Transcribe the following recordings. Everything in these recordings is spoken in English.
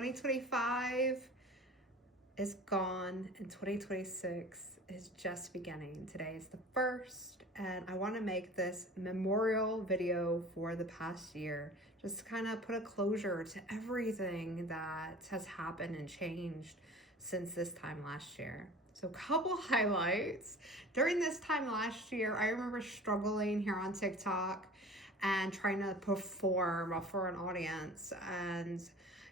2025 is gone and 2026 is just beginning. Today is the first, and I want to make this memorial video for the past year, just to kind of put a closure to everything that has happened and changed since this time last year. So a couple highlights. During this time last year, I remember struggling here on TikTok and trying to perform for an audience and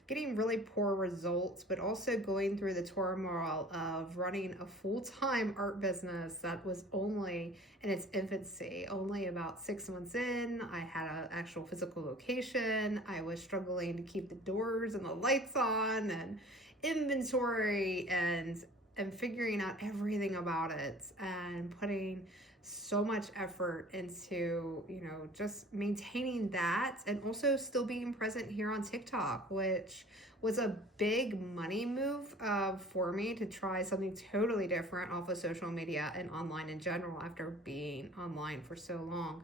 getting really poor results, but also going through the turmoil of running a full-time art business that was only in its infancy, only about 6 months in. I had an actual physical location. I was struggling to keep the doors and the lights on and inventory and figuring out everything about it and putting so much effort into, just maintaining that and also still being present here on TikTok, which was a big money move for me to try something totally different off of social media and online in general after being online for so long.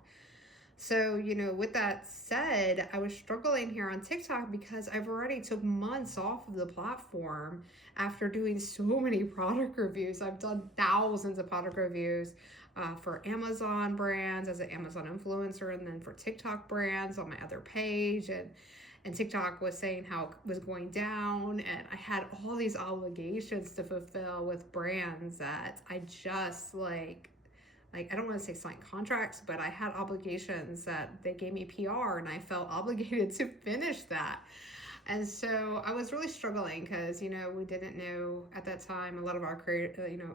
So, with that said, I was struggling here on TikTok because I've already took months off of the platform after doing so many product reviews. I've done thousands of product reviews for Amazon brands as an Amazon influencer, and then for TikTok brands on my other page. And TikTok was saying how it was going down, and I had all these obligations to fulfill with brands that I just I don't want to say sign contracts, but I had obligations that they gave me PR, and I felt obligated to finish that. And so I was really struggling because, we didn't know at that time, a lot of our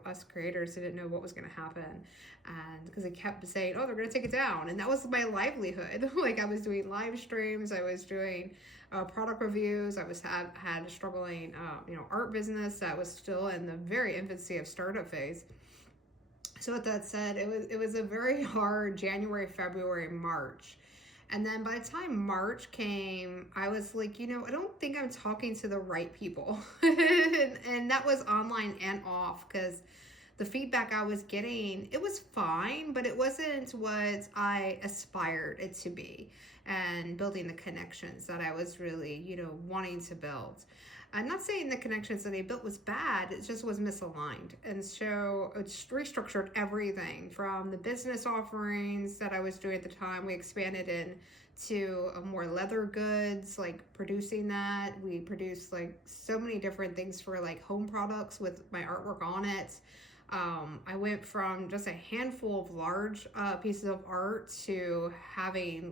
us creators didn't know what was going to happen. And because they kept saying, oh, they're going to take it down. And that was my livelihood. I was doing live streams, I was doing product reviews. I had a struggling, art business that was still in the very infancy of startup phase. So with that said, it was a very hard January, February, March. And then by the time March came, I was like, I don't think I'm talking to the right people. and that was online and off, because the feedback I was getting, it was fine, but it wasn't what I aspired it to be, and building the connections that I was really, wanting to build. I'm not saying the connections that they built was bad, it just was misaligned. And so it's restructured everything from the business offerings that I was doing at the time. We expanded into more leather goods, producing that. We produced so many different things for home products with my artwork on it. I went from just a handful of large pieces of art to having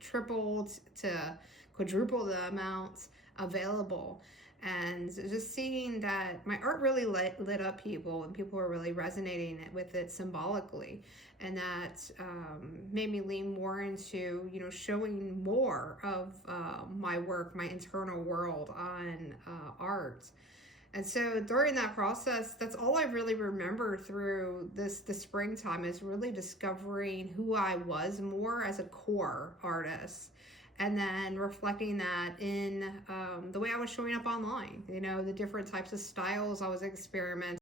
tripled to quadruple the amounts available, and just seeing that my art really lit up people, and people were really resonating with it symbolically, and that made me lean more into showing more of my work, my internal world on art. And so during that process, that's all I really remember through the springtime, is really discovering who I was more as a core artist, and then reflecting that in the way I was showing up online, the different types of styles I was experimenting